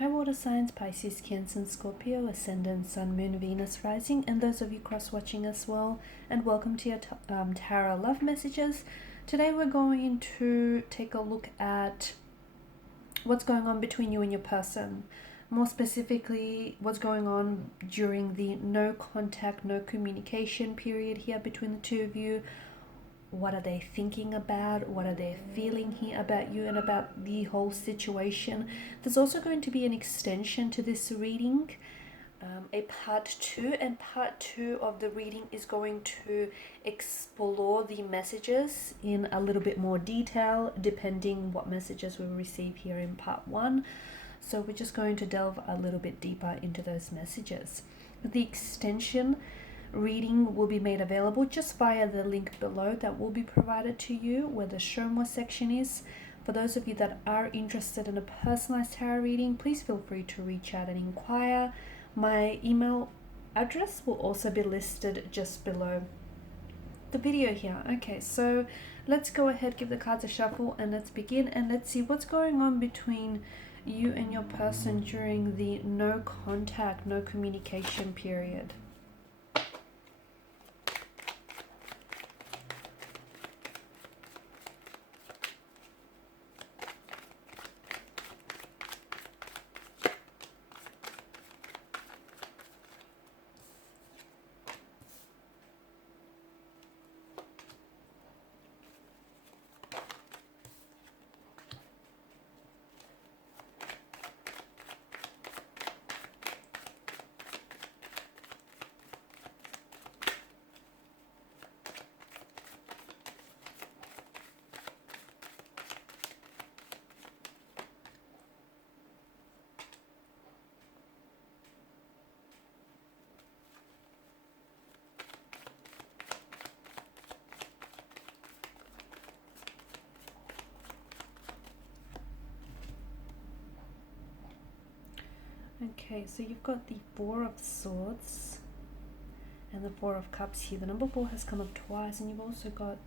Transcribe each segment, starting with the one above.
Hi water signs, Pisces, Cancer, Scorpio, Ascendant, Sun, Moon, Venus, Rising, and those of you cross-watching as well. And welcome to your Tarot Love Messages. Today we're going to take a look at what's going on between you and your person. More specifically, what's going on during the no contact, no communication period here between the two of you. What are they thinking about? What are they feeling here about you and about the whole situation? There's also going to be an extension to this reading, a part 2, and part 2 of the reading is going to explore the messages in a little bit more detail, depending what messages we receive here in part 1. So we're just going to delve a little bit deeper into those messages. The extension reading will be made available just via the link below that will be provided to you where the show more section is. For those of you that are interested in a personalized tarot reading, please feel free to reach out and inquire. My email address will also be listed just below the video here. Okay, so let's go ahead, give the cards a shuffle, and let's begin, and let's see what's going on between you and your person during the no contact, no communication period. Okay, so you've got the Four of Swords and the Four of Cups here. The number 4 has come up twice, and you've also got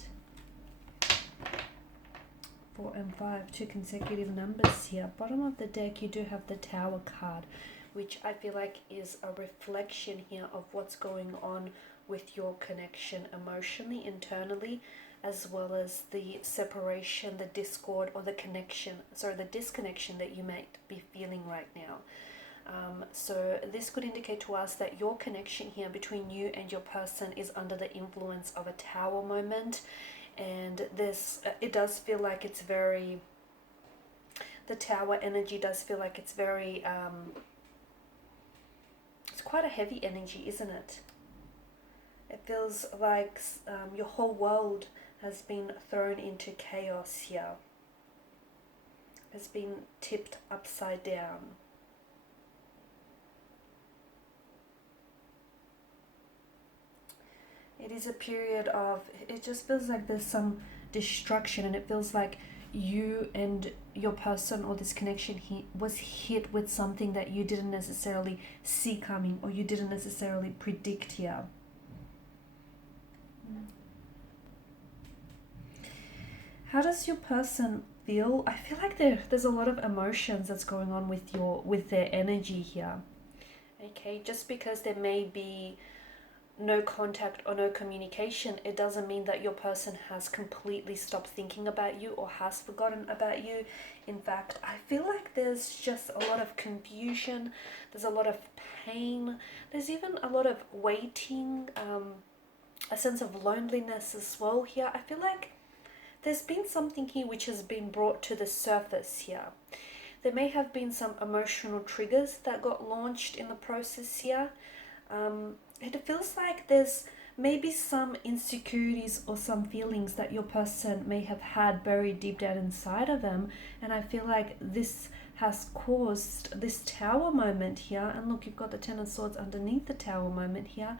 4 and 5, two consecutive numbers here. Bottom of the deck, you do have the Tower card, which I feel like is a reflection here of what's going on with your connection emotionally, internally, as well as the separation, the discord, or the disconnection that you might be feeling right now. So this could indicate to us that your connection here between you and your person is under the influence of a Tower moment, and this it does feel like it's very, the Tower energy does feel like it's very it's quite a heavy energy, isn't it? It feels like your whole world has been thrown into chaos here, has been tipped upside down. It is a period of, it just feels like there's some destruction, and it feels like you and your person, or this connection was hit with something that you didn't necessarily see coming, or you didn't necessarily predict here. How does your person feel? I feel like there's a lot of emotions that's going on with their energy here. Okay, just because there may be no contact or no communication, it doesn't mean that your person has completely stopped thinking about you or has forgotten about you. In fact, I feel like there's just a lot of confusion, there's a lot of pain, there's even a lot of waiting, a sense of loneliness as well here. I feel like there's been something here which has been brought to the surface here. There may have been some emotional triggers that got launched in the process here. It feels like there's maybe some insecurities or some feelings that your person may have had buried deep down inside of them, and I feel like this has caused this Tower moment here. And look, you've got the Ten of Swords underneath the Tower moment here.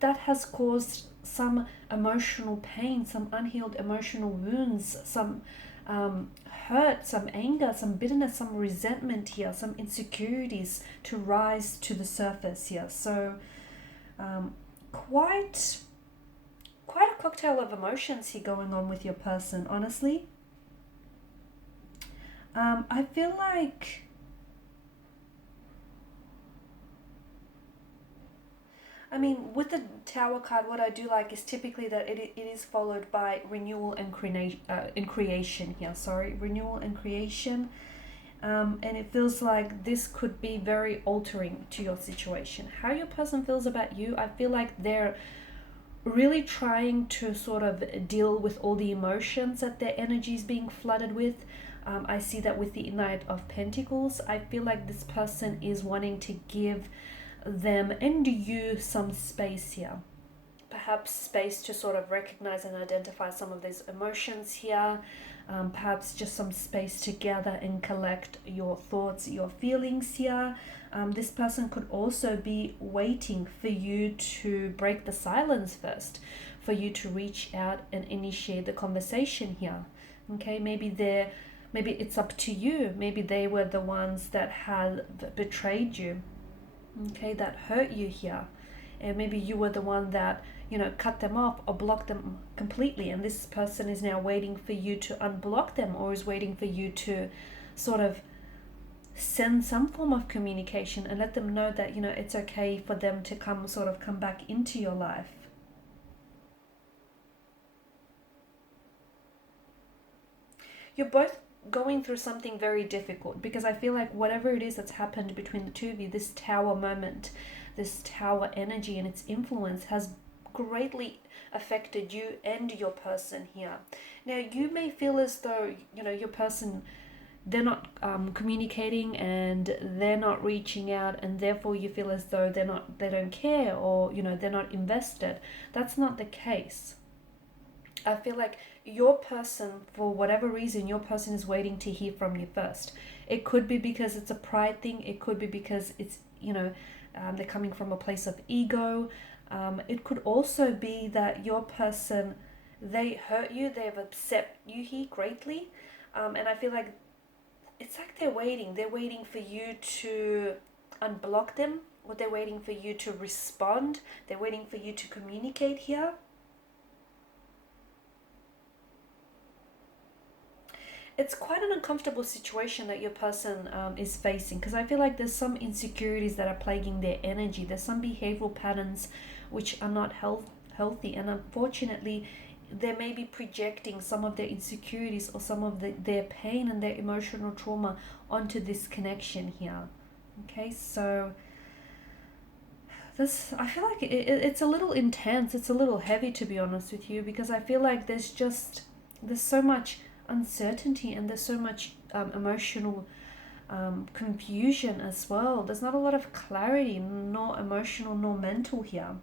That has caused some emotional pain, some unhealed emotional wounds, some hurt, some anger, some bitterness, some resentment here, some insecurities to rise to the surface here. So quite a cocktail of emotions here going on with your person, honestly. I feel like I mean, with the Tower card, what I do like is typically that it is followed by renewal and creation here. Sorry, renewal and creation. And it feels like this could be very altering to your situation. How your person feels about you, I feel like they're really trying to sort of deal with all the emotions that their energy is being flooded with. I see that with the Knight of Pentacles. I feel like this person is wanting to give them and you some space here. Perhaps space to sort of recognize and identify some of these emotions here. Perhaps just some space to gather and collect your thoughts, your feelings here. This person could also be waiting for you to break the silence first, for you to reach out and initiate the conversation here. Okay, maybe it's up to you. Maybe they were the ones that had betrayed you, okay, that hurt you here. And maybe you were the one that, cut them off or blocked them completely. And this person is now waiting for you to unblock them, or is waiting for you to sort of send some form of communication and let them know that, it's okay for them to come back into your life. You're both going through something very difficult, because I feel like whatever it is that's happened between the two of you, this Tower moment, this Tower energy and its influence has greatly affected you and your person here. Now, you may feel as though, your person, they're not communicating and they're not reaching out, and therefore you feel as though they don't care, or they're not invested. That's not the case. I feel like your person, for whatever reason, your person is waiting to hear from you first. It could be because it's a pride thing. It could be because it's, they're coming from a place of ego. It could also be that your person, they hurt you, they've upset you here greatly. And I feel like it's like they're waiting. They're waiting for you to unblock them, or they're waiting for you to respond. They're waiting for you to communicate here. It's quite an uncomfortable situation that your person is facing, because I feel like there's some insecurities that are plaguing their energy. There's some behavioral patterns which are not healthy, and unfortunately they may be projecting some of their insecurities or some of their pain and their emotional trauma onto this connection here. Okay, so this, I feel like it's a little intense, it's a little heavy, to be honest with you, because I feel like there's so much uncertainty, and there's so much emotional confusion as well. There's not a lot of clarity, nor emotional nor mental here.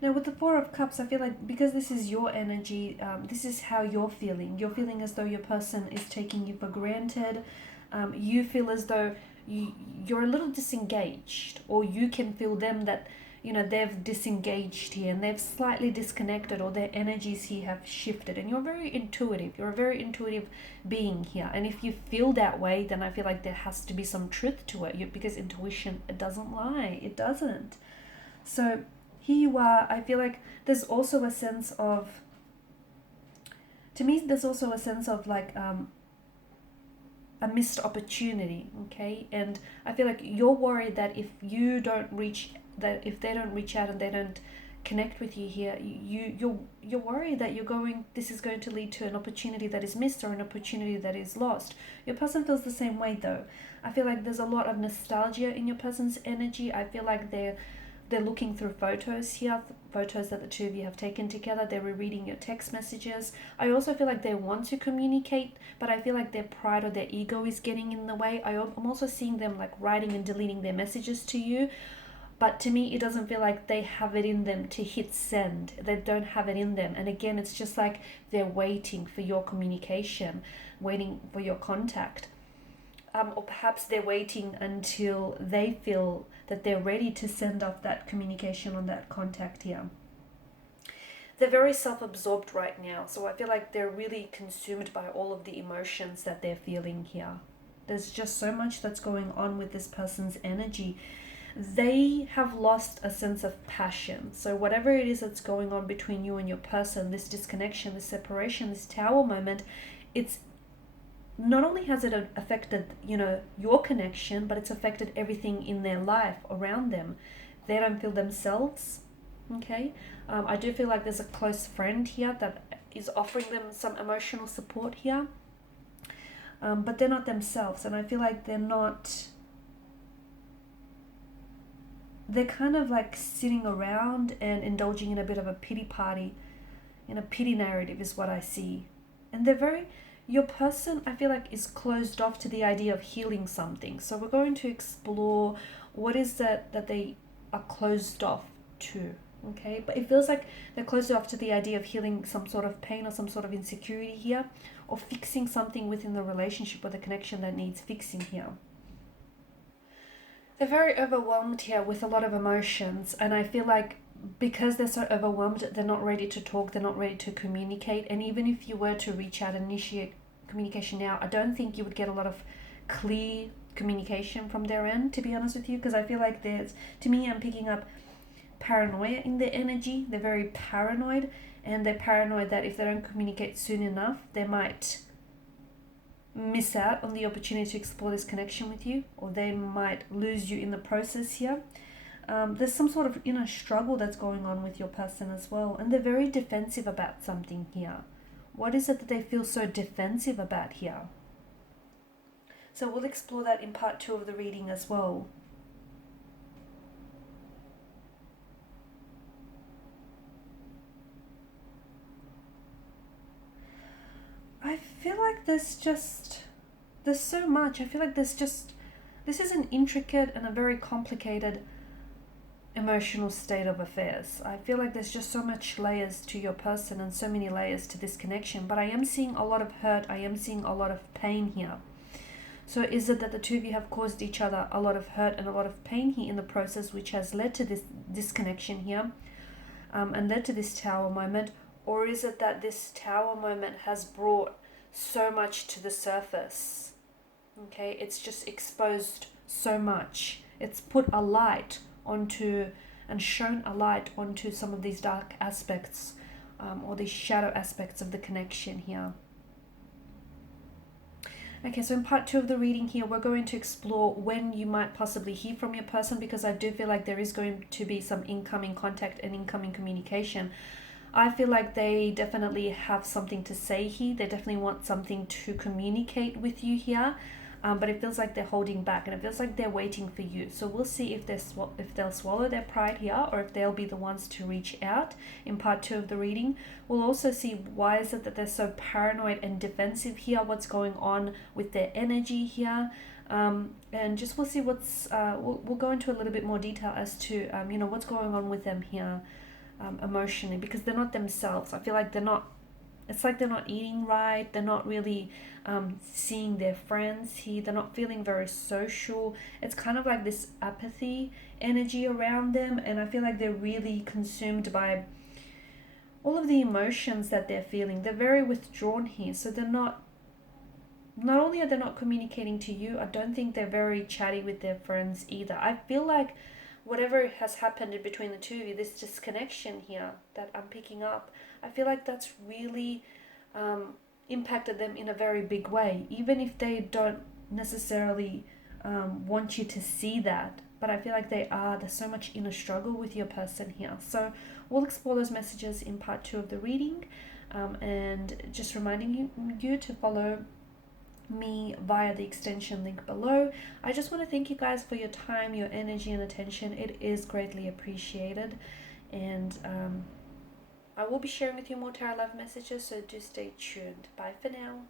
Now, with the Four of Cups, I feel like because this is your energy, this is how you're feeling. You're feeling as though your person is taking you for granted. You feel as though you're a little disengaged, or you can feel them that they've disengaged here and they've slightly disconnected, or their energies here have shifted. And you're very intuitive. You're a very intuitive being here. And if you feel that way, then I feel like there has to be some truth to it, because intuition, it doesn't lie. It doesn't. So here you are. I feel like there's also a sense of, to me, there's also a sense of like a missed opportunity, okay? And I feel like you're worried that if they don't reach out and they don't connect with you here, you're worried that this is going to lead to an opportunity that is missed, or an opportunity that is lost. Your person feels the same way though. I feel like there's a lot of nostalgia in your person's energy. I feel like they're looking through photos here, photos that the two of you have taken together. They're rereading your text messages. I also feel like they want to communicate, but I feel like their pride or their ego is getting in the way. I'm also seeing them like writing and deleting their messages to you. But to me, it doesn't feel like they have it in them to hit send. They don't have it in them. And again, it's just like they're waiting for your communication, waiting for your contact. Or perhaps they're waiting until they feel that they're ready to send off that communication on that contact here. They're very self-absorbed right now, so I feel like they're really consumed by all of the emotions that they're feeling here. There's just so much that's going on with this person's energy. They have lost a sense of passion. So whatever it is that's going on between you and your person, this disconnection, this separation, this Tower moment, it's not only has it affected, your connection, but it's affected everything in their life around them. They don't feel themselves. Okay. I do feel like there's a close friend here that is offering them some emotional support here. But they're not themselves. And I feel like they're kind of like sitting around and indulging in a bit of a pity party, in a pity narrative is what I see. And your person, I feel like, is closed off to the idea of healing something. So we're going to explore what is that they are closed off to. Okay, but it feels like they're closed off to the idea of healing some sort of pain or some sort of insecurity here, or fixing something within the relationship or the connection that needs fixing here. They're very overwhelmed here with a lot of emotions, and I feel like because they're so overwhelmed, they're not ready to talk, they're not ready to communicate. And even if you were to reach out and initiate communication now, I don't think you would get a lot of clear communication from their end, to be honest with you, because I feel like I'm picking up paranoia in their energy. They're very paranoid, and they're paranoid that if they don't communicate soon enough, they might miss out on the opportunity to explore this connection with you, or they might lose you in the process here. There's some sort of inner struggle that's going on with your person as well, and they're very defensive about something here. What is it that they feel so defensive about here? So we'll explore that in part 2 of the reading as well. I feel like there's so much. I feel like this is an intricate and a very complicated emotional state of affairs. I feel like there's just so much layers to your person and so many layers to this connection, but I am seeing a lot of hurt. I am seeing a lot of pain here. So is it that the two of you have caused each other a lot of hurt and a lot of pain here in the process, which has led to this disconnection here, and led to this tower moment? Or is it that this tower moment has brought so much to the surface? Okay, it's just exposed so much. It's put a light onto and shone a light onto some of these dark aspects, or these shadow aspects of the connection here. Okay, so in part 2 of the reading here, we're going to explore when you might possibly hear from your person, because I do feel like there is going to be some incoming contact and incoming communication. I feel like they definitely have something to say here. They definitely want something to communicate with you here. But it feels like they're holding back, and it feels like they're waiting for you. So we'll see if they'll swallow their pride here, or if they'll be the ones to reach out in part 2 of the reading. We'll also see why is it that they're so paranoid and defensive here, what's going on with their energy here. And just we'll see we'll go into a little bit more detail as to what's going on with them here, emotionally, because they're not themselves. I feel like it's like they're not eating right. They're not really seeing their friends here. They're not feeling very social. It's kind of like this apathy energy around them. And I feel like they're really consumed by all of the emotions that they're feeling. They're very withdrawn here. So they're not only are they not communicating to you, I don't think they're very chatty with their friends either. I feel like whatever has happened in between the two of you, this disconnection here that I'm picking up, I feel like that's really impacted them in a very big way, even if they don't necessarily want you to see that. But I feel like there's so much inner struggle with your person here. So we'll explore those messages in part 2 of the reading, and just reminding you to follow me via the extension link below. I just want to thank you guys for your time, your energy and attention. It is greatly appreciated, and I will be sharing with you more tarot love messages, so do stay tuned. Bye for now.